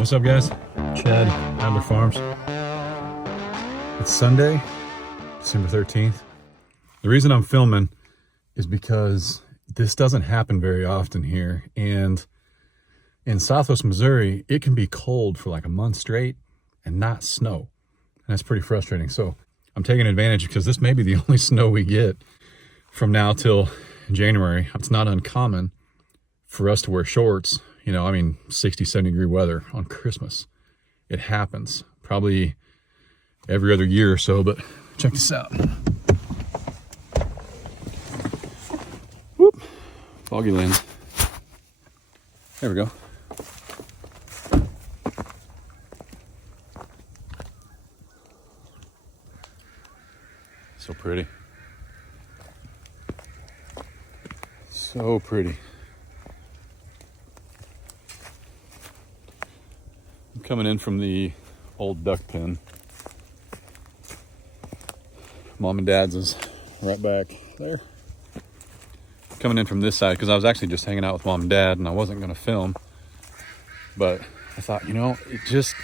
What's up, guys? Chad, Adler Farms. It's Sunday, December 13th. The reason I'm filming is because this doesn't happen very often here. And in Southwest Missouri, it can be cold for like a month straight and not snow. And that's pretty frustrating. So I'm taking advantage because this may be the only snow we get from now till January. It's not uncommon for us to wear shorts. You know, I mean, 60, 70 degree weather on Christmas. It happens probably every other year or so, but check this out. Whoop, foggy lens. There we go. So pretty. So pretty. I'm coming in from the old duck pen. Mom and Dad's is right back there. Coming in from this side because I was actually just hanging out with Mom and Dad and I wasn't going to film. But I thought, you know, it just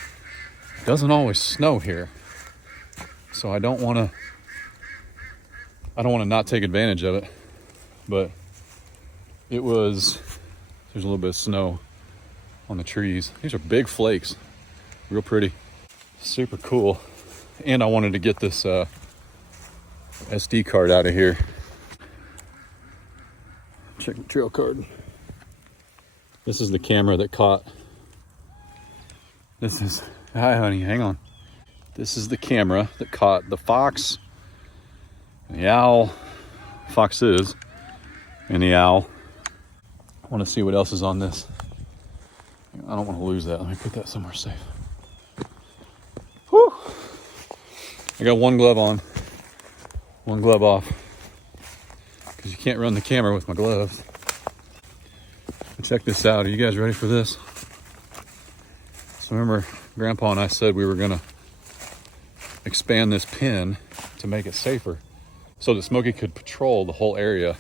doesn't always snow here. So I don't want to not take advantage of it. But there's a little bit of snow on the trees. These are big flakes. Real pretty. Super cool. And I wanted to get this SD card out of here. Check the trail card. This is the camera that caught. Hi honey, hang on. This is the camera that caught the fox, the owl, foxes, and the owl. I want to see what else is on this. I don't want to lose that. Let me put that somewhere safe. Whew. I got one glove on, one glove off, because you can't run the camera with my gloves. Check this out. Are you guys ready for this? So remember, Grandpa and I said we were going to expand this pen to make it safer so that Smokey could patrol the whole area.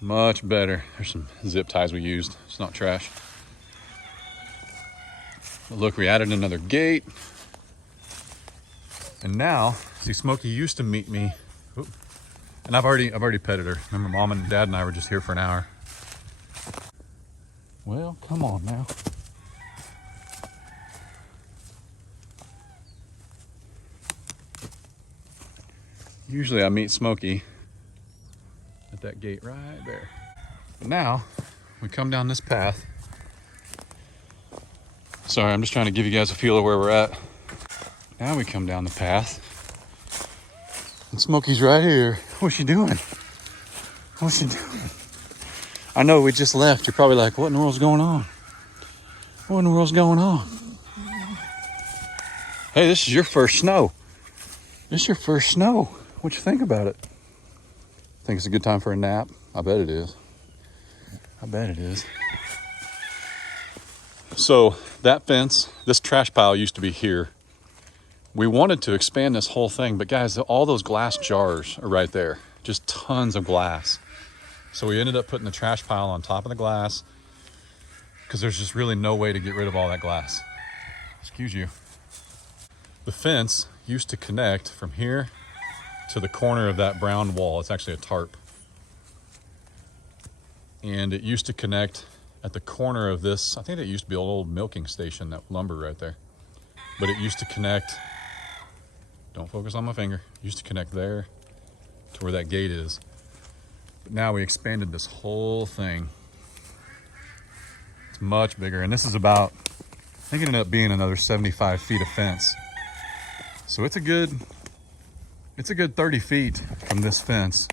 Much better. There's some zip ties we used. It's not trash. But look, we added another gate. And now, see, Smokey used to meet me. Oop, and I've already petted her. Remember, Mom and Dad and I were just here for an hour. Well, come on now. Usually I meet Smokey at that gate right there. But now we come down this path. Sorry, I'm just trying to give you guys a feel of where we're at. Now we come down the path and Smokey's right here. What's she doing? What's she doing? I know we just left. You're probably like, what in the world's going on? What in the world's going on? Hey, this is your first snow. This is your first snow. What you think about it? Think it's a good time for a nap? I bet it is. I bet it is. So that fence, this trash pile used to be here. We wanted to expand this whole thing, but guys, all those glass jars are right there. Just tons of glass. So we ended up putting the trash pile on top of the glass because there's just really no way to get rid of all that glass. Excuse you. The fence used to connect from here to the corner of that brown wall. It's actually a tarp. And it used to connect at the corner of this. I think it used to be an old milking station, that lumber right there. But it used to connect, don't focus on my finger, it used to connect there to where that gate is. But now we expanded this whole thing. It's much bigger. And this is about, I think it ended up being another 75 feet of fence. So it's a good 30 feet from this fence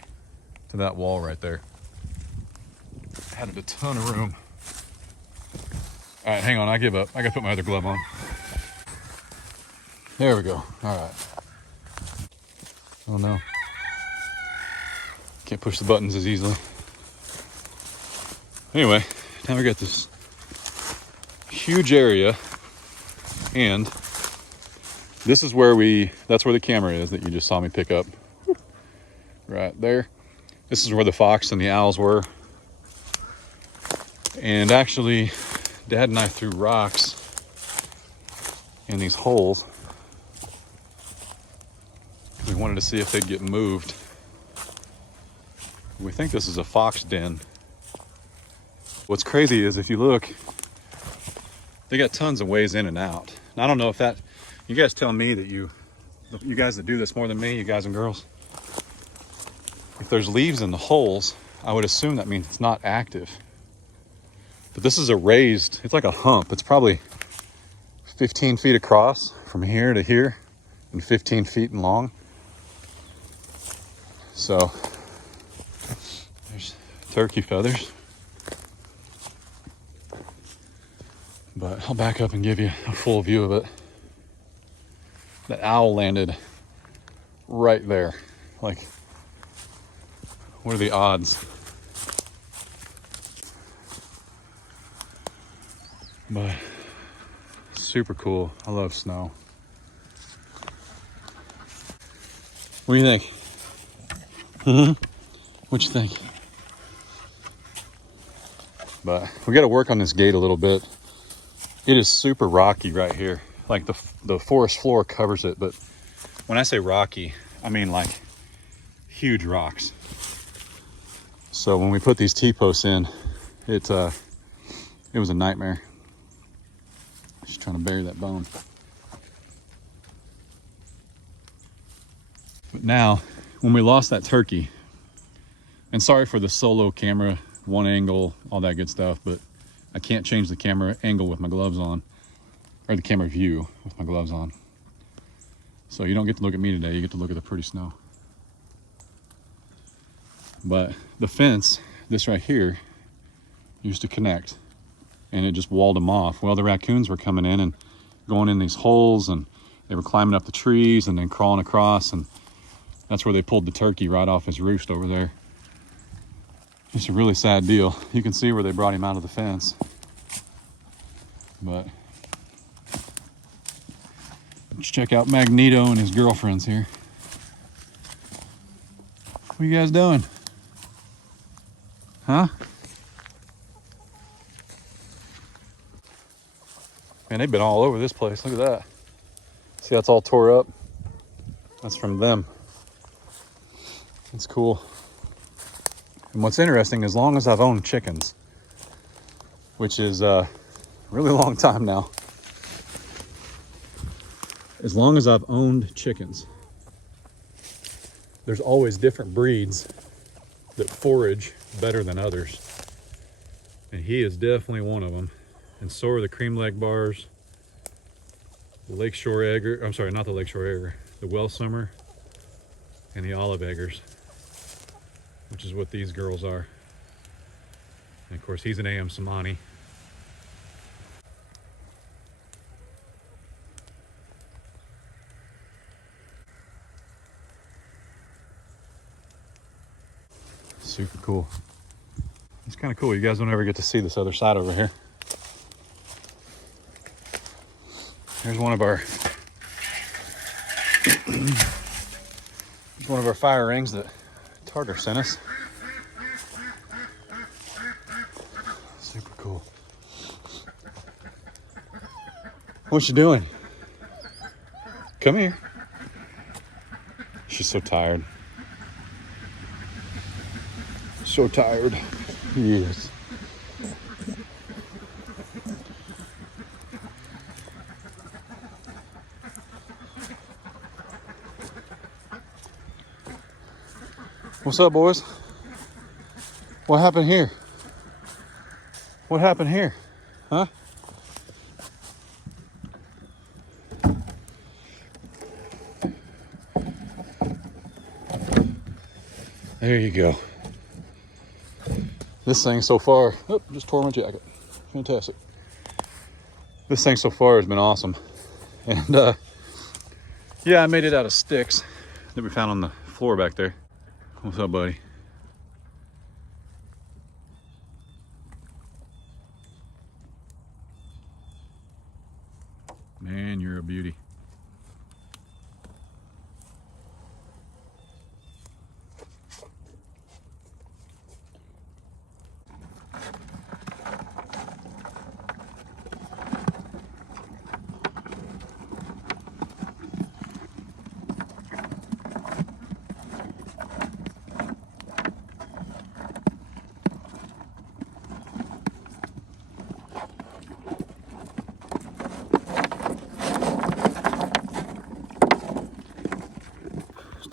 to that wall right there. Had a ton of room. All right, hang on, I give up. I gotta put my other glove on. There we go, all right. Oh no. Can't push the buttons as easily. Anyway, now we got this huge area, and this is where that's where the camera is that you just saw me pick up. Right there. This is where the fox and the owls were. And actually, Dad and I threw rocks in these holes. We wanted to see if they'd get moved. We think this is a fox den. What's crazy is if you look, they got tons of ways in and out. And I don't know if that, you guys tell me that you guys that do this more than me, you guys and girls, if there's leaves in the holes, I would assume that means it's not active. But this is a raised, it's like a hump. It's probably 15 feet across from here to here and 15 feet in long. So there's turkey feathers. But I'll back up and give you a full view of it. The owl landed right there. Like, what are the odds? But super cool. I love snow. What do you think? What you think? But we got to work on this gate a little bit. It is super rocky right here. Like the forest floor covers it, but when I say rocky, I mean like huge rocks. So when we put these T-posts in, it was a nightmare. Just trying to bury that bone. But now, when we lost that turkey, and sorry for the solo camera, one angle, all that good stuff, but I can't change the camera angle with my gloves on, or the camera view with my gloves on. So you don't get to look at me today, you get to look at the pretty snow. But the fence, this right here, used to connect, and it just walled them off. Well, the raccoons were coming in and going in these holes, and they were climbing up the trees and then crawling across, and that's where they pulled the turkey right off his roost over there. It's a really sad deal. You can see where they brought him out of the fence. But let's check out Magneto and his girlfriends here. What are you guys doing? Huh? Man, they've been all over this place. Look at that. See, that's all tore up. That's from them. It's cool. And what's interesting, as long as I've owned chickens, which is a really long time now, as long as I've owned chickens, there's always different breeds that forage better than others. And he is definitely one of them. And so are the cream leg bars, the lakeshore egger, I'm sorry, not the lakeshore egger, the well summer, and the olive eggers, which is what these girls are. And of course, he's an Ayam Cemani. Super cool. It's kind of cool. You guys don't ever get to see this other side over here. Here's one of our fire rings that Tartar sent us. Super cool. What you doing? Come here. She's so tired. So tired. Yes. What's up, boys? What happened here? What happened here? Huh? There you go. This thing so far, oh, just tore my jacket. Fantastic. This thing so far has been awesome. And yeah, I made it out of sticks that we found on the floor back there. What's up, buddy? Man, you're a beauty.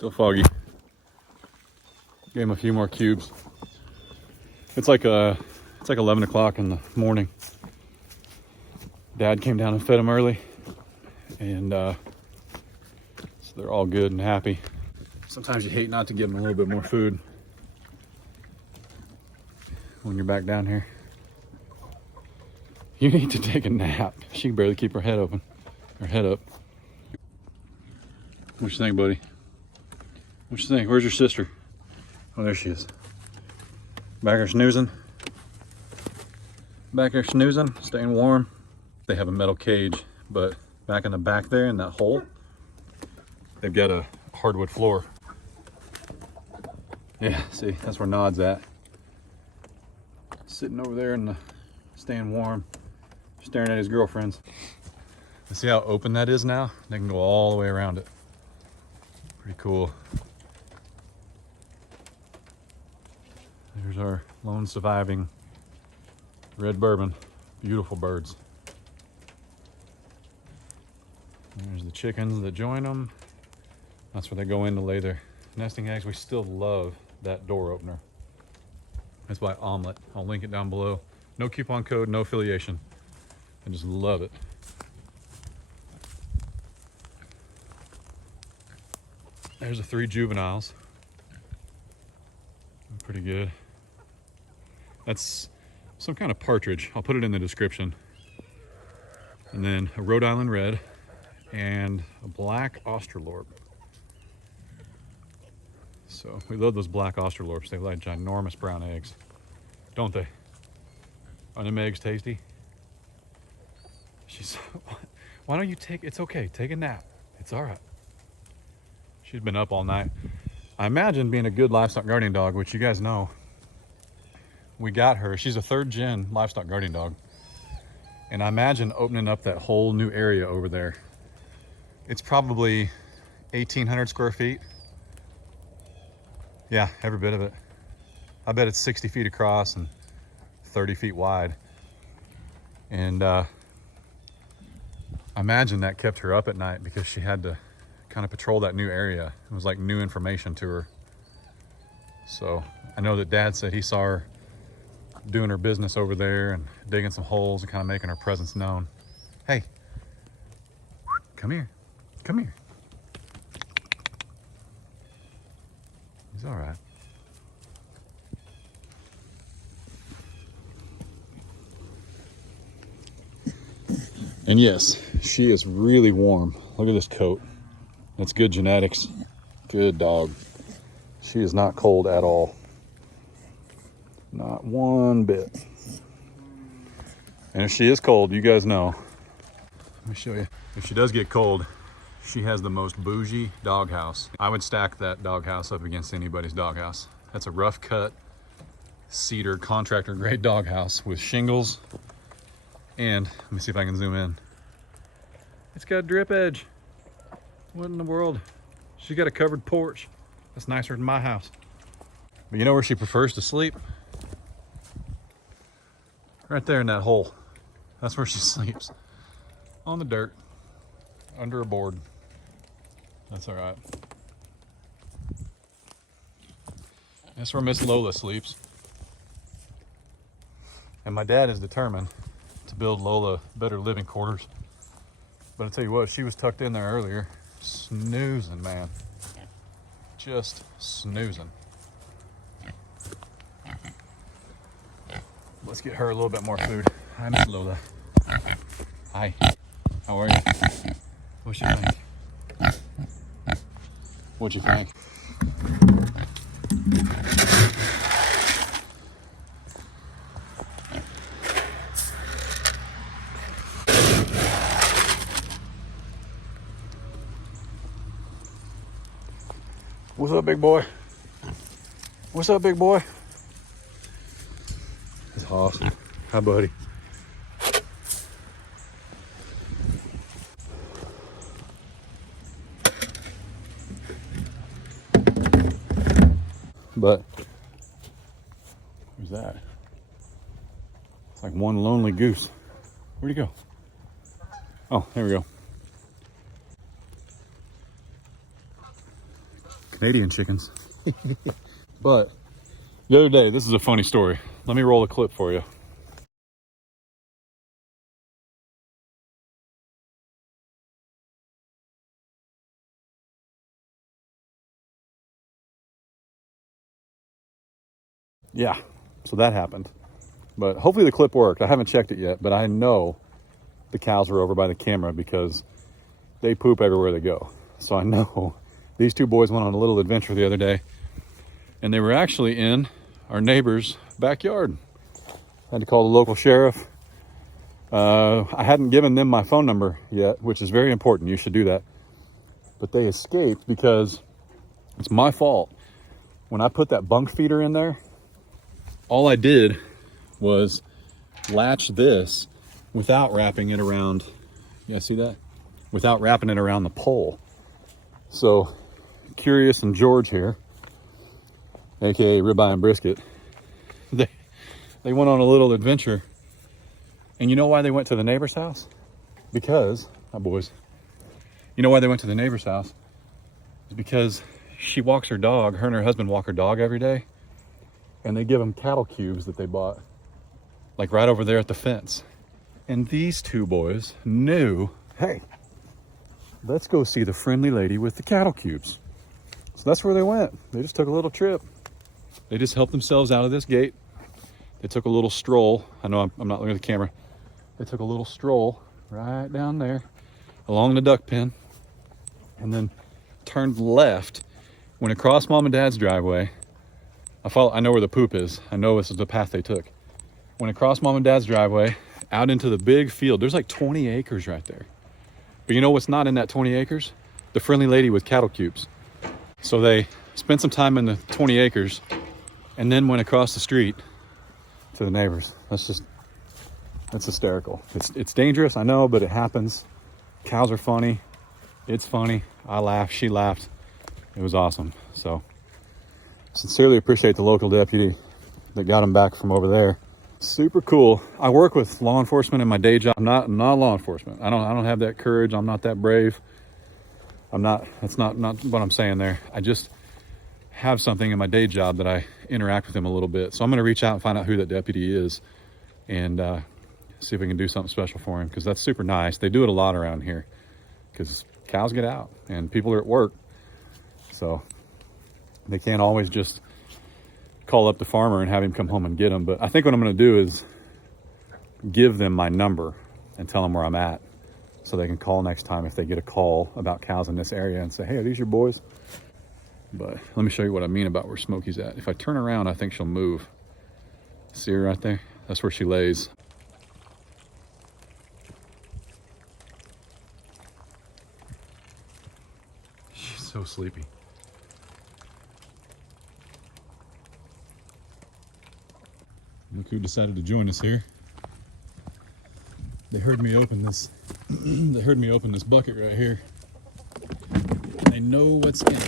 Still foggy. Gave him a few more cubes. It's like 11 o'clock in the morning. Dad came down and fed them early, and so they're all good and happy. Sometimes you hate not to give them a little bit more food when you're back down here. You need to take a nap. She can barely keep her head open, her head up. What you think, buddy? What you think? Where's your sister? Oh, there she is. Back there snoozing. Back there snoozing, staying warm. They have a metal cage, but back in the back there in that hole, they've got a hardwood floor. Yeah, see, that's where Nod's at. Sitting over there and staying warm, staring at his girlfriends. You see how open that is now? They can go all the way around it. Pretty cool. There's our lone surviving red bourbon. Beautiful birds. There's the chickens that join them. That's where they go in to lay their nesting eggs. We still love that door opener. That's by Omelet. I'll link it down below. No coupon code, no affiliation. I just love it. There's the 3 juveniles. Pretty good. That's some kind of partridge. I'll put it in the description. And then a Rhode Island red and a black Australorp. So we love those black Australorps. They lay ginormous brown eggs, don't they? Are them eggs tasty? She's, why don't you take, it's okay, take a nap. It's all right. She's been up all night. I imagine being a good livestock guardian dog, which you guys know, we got her. She's a 3rd gen livestock guardian dog. And I imagine opening up that whole new area over there. It's probably 1,800 square feet. Yeah, every bit of it. I bet it's 60 feet across and 30 feet wide. And I imagine that kept her up at night because she had to kind of patrol that new area. It was like new information to her. So I know that Dad said he saw her doing her business over there and digging some holes and kind of making her presence known. Hey, come here, come here. He's all right. And yes, she is really warm. Look at this coat. That's good genetics. Good dog. She is not cold at all. Not one bit. And if she is cold, you guys know. Let me show you. If she does get cold, she has the most bougie doghouse. I would stack that doghouse up against anybody's doghouse. That's a rough cut cedar contractor grade doghouse with shingles. And let me see if I can zoom in. It's got a drip edge. What in the world? She's got a covered porch. That's nicer than my house. But you know where she prefers to sleep? Right there in that hole. That's where she sleeps. On the dirt. Under a board. That's all right. That's where Miss Lola sleeps. And my dad is determined to build Lola better living quarters. But I tell you what, she was tucked in there earlier, snoozing, man. Just snoozing. Let's get her a little bit more food. Hi, Miss Lola. Hi. How are you? What'd you think? What'd you think? What's up, big boy? What's up, big boy? That's awesome. Hi, buddy. But who's that? It's like one lonely goose. Where'd he go? Oh, there we go. Canadian chickens. But the other day, this is a funny story. Let me roll a clip for you. Yeah, so that happened. But hopefully the clip worked. I haven't checked it yet, but I know the cows were over by the camera because they poop everywhere they go. So I know these two boys went on a little adventure the other day, and they were actually in our neighbor's backyard. I had to call the local sheriff. I hadn't given them my phone number yet, which is very important. You should do that. But they escaped because it's my fault. When I put that bunk feeder in there, all I did was latch this without wrapping it around, you guys see that? Without wrapping it around the pole. So Curious and George here, aka Ribeye and Brisket, they went on a little adventure. And you know why they went to the neighbor's house? Because, my boys, you know why they went to the neighbor's house? It's because she walks her dog, her and her husband walk her dog every day, and they give them cattle cubes that they bought, like right over there at the fence. And these two boys knew, hey, let's go see the friendly lady with the cattle cubes. So that's where they went. They just took a little trip. They just helped themselves out of this gate. They took a little stroll. I know I'm not looking at the camera. They took a little stroll right down there along the duck pen and then turned left, went across Mom and Dad's driveway. I know where the poop is. I know this is the path they took. Went across Mom and Dad's driveway, out into the big field. There's like 20 acres right there. But you know what's not in that 20 acres? The friendly lady with cattle cubes. So they spent some time in the 20 acres and then went across the street to the neighbors. That's hysterical. It's dangerous, I know, but it happens. Cows are funny. It's funny. I laughed. She laughed. It was awesome. So sincerely appreciate the local deputy that got him back from over there. Super cool. I work with law enforcement in my day job. I'm not law enforcement. I don't have that courage. I'm not that brave. That's not what I'm saying there. I just have something in my day job that I interact with them a little bit. So I'm going to reach out and find out who that deputy is and see if we can do something special for him, because that's super nice. They do it a lot around here because cows get out and people are at work. So they can't always just call up the farmer and have him come home and get them. But I think what I'm going to do is give them my number and tell them where I'm at so they can call next time if they get a call about cows in this area and say, hey, are these your boys? But let me show you what I mean about where Smokey's at. If I turn around, I think she'll move. See her right there? That's where she lays. She's so sleepy. Look who decided to join us here. They heard me open this. They heard me open this bucket right here. They know what's in it.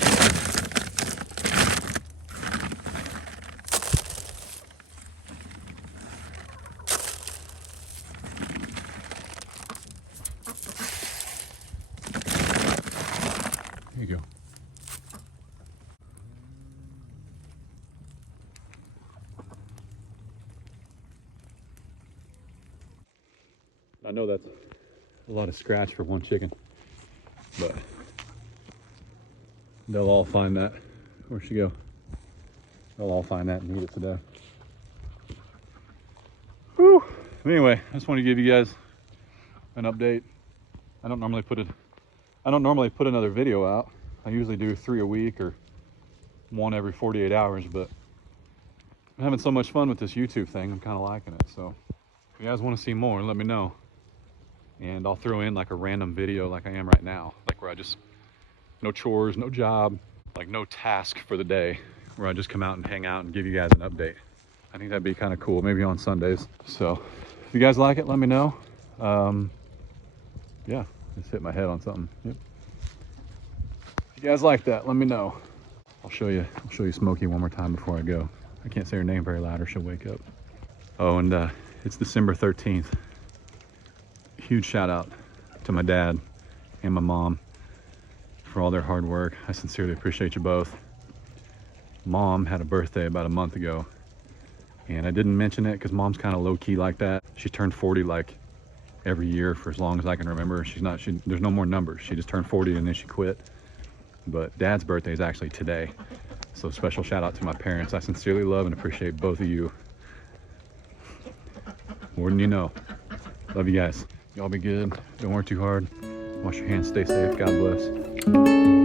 There you go. I know that's a lot of scratch for one chicken, but they'll all find that. Where'd she go? They'll all find that and eat it today. Whew. Anyway, I just want to give you guys an update. I don't normally put another video out. I usually do 3 a week or 1 every 48 hours, but I'm having so much fun with this YouTube thing. I'm kind of liking it. So if you guys want to see more, let me know. And I'll throw in like a random video like I am right now, like where I just, no chores, no job, like no task for the day, where I just come out and hang out and give you guys an update. I think that'd be kind of cool, maybe on Sundays. So if you guys like it, let me know. Yeah, just hit my head on something. Yep. If you guys like that, let me know. I'll show you Smokey one more time before I go. I can't say her name very loud or she'll wake up. Oh, and it's December 13th. Huge shout out to my dad and my mom for all their hard work. I sincerely appreciate you both. Mom had a birthday about a month ago, and I didn't mention it because Mom's kind of low-key like that. She turned 40 like every year for as long as I can remember. There's no more numbers. She just turned 40 and then she quit. But Dad's birthday is actually today. So special shout out to my parents. I sincerely love and appreciate both of you. More than you know. Love you guys. Y'all be good. Don't work too hard. Wash your hands. Stay safe. God bless.